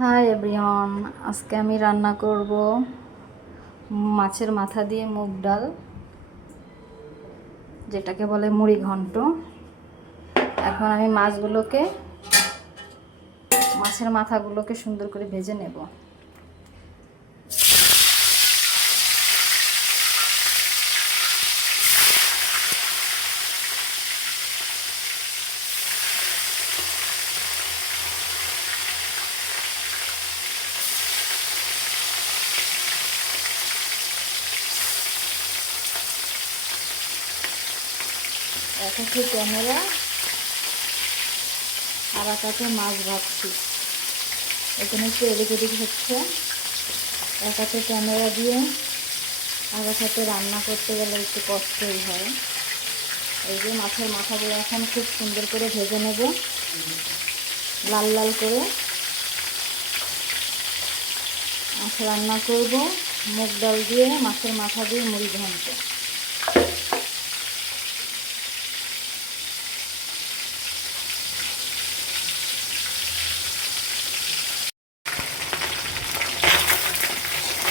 Hi everyone, আজকে আমি রান্না করব মাছের মাথা দিয়ে মুগ ডাল, যেটাকে বলে মুড়ি ঘন্ট। এখন আমি মাছগুলোকে, মাছের মাথাগুলোকে সুন্দর করে ভেজে নেব। এক হাতে ক্যামেরা আর এক হাতে মাছ ভাবছি এখানে একটু এদিক ওদিক হচ্ছে। এক হাতে ক্যামেরা দিয়ে আর এক হাতে রান্না করতে গেলে একটু কষ্টই হয়। এই যে মাছের মাথাগুলো এখন খুব সুন্দর করে ভেজে নেব। লাল লাল করে মাছ রান্না করব। মুগ ডাল দিয়ে মাছের মাথা দিয়ে মুড়ি ঘন্ট।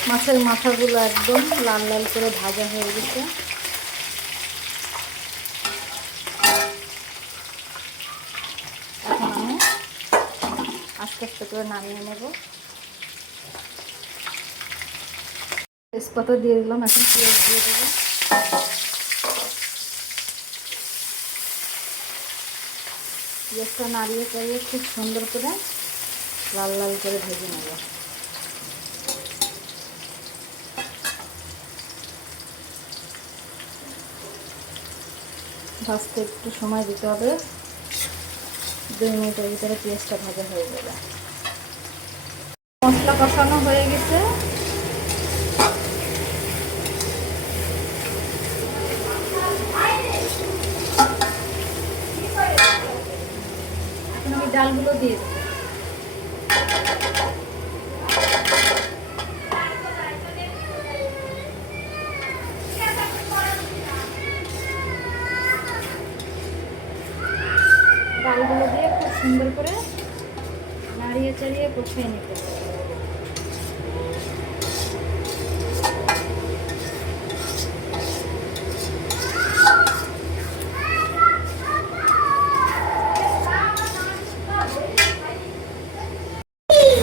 মাছের মাথাগুলো একদম লাল লাল করে ভাজা হয়ে গেছে। এখন আমি আস্তে আস্তে করে নামিয়ে নেব। তেজপাতা দিয়ে দিলাম, এখন পেঁয়াজ দিয়ে দেবো। পেঁয়াজটা নাড়িয়ে চাড়িয়ে খুব সুন্দর করে লাল লাল করে ভেজে নেব। ভাজতে একটু সময় দিতে হবে। দুই মিনিটের ভিতরে পেঁয়াজটা ভাজা হয়ে যাবে। মশলা কষানো হয়ে গেছে। ডালগুলো দিয়ে ডালগুলো দিয়ে খুব সুন্দর করে নাড়িয়ে চাড়িয়ে কষিয়ে নিতে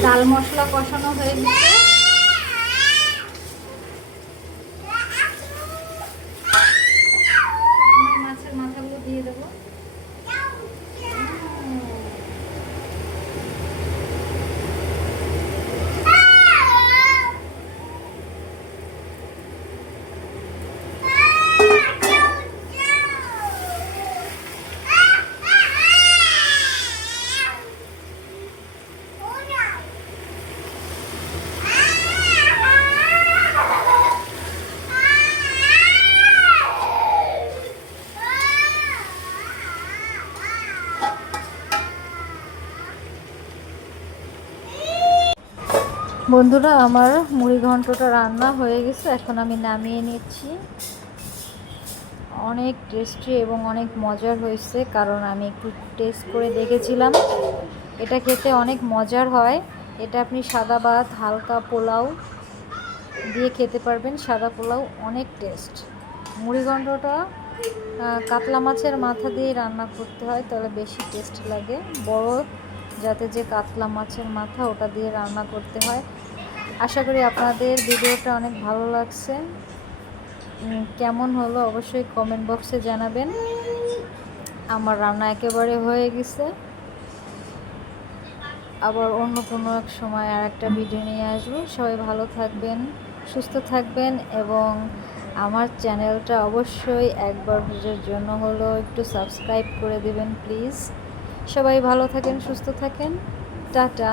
ডাল মশলা কষানো হয়ে গেছে এখন আমি মাছের মাথাগুলো দিয়ে দেবো বন্ধুরা, আমার মুড়ি ঘন্টটা রান্না হয়ে গেছে। এখন আমি নামিয়ে নিচ্ছি। অনেক টেস্টি এবং অনেক মজার হয়েছে, কারণ আমি একটু টেস্ট করে দেখেছিলাম। এটা খেতে অনেক মজার হয়। এটা আপনি সাদা ভাত, হালকা পোলাও দিয়ে খেতে পারবেন। সাদা পোলাও অনেক টেস্ট মুড়ি ঘন্টটা কাতলা মাছের মাথা দিয়ে রান্না করতে হয়, তাহলে বেশি টেস্ট লাগে। বড় যাতে যে কাতলা মাছের মাথা, ওটা দিয়ে রান্না করতে হয়। আশা করি আপনাদের ভিডিওটা অনেক ভালো লাগছে। কেমন হলো অবশ্যই কমেন্ট বক্সে জানাবেন। আমার রান্না একেবারে হয়ে গেছে। আবার অন্য কোনো এক সময় আর একটা ভিডিও নিয়ে আসব। সবাই ভালো থাকবেন, সুস্থ থাকবেন এবং আমার চ্যানেলটা অবশ্যই একবার বুঝার জন্য হলো একটু সাবস্ক্রাইব করে দিবেন প্লিজ সবাই ভালো থাকেন, সুস্থ থাকেন। টাটা।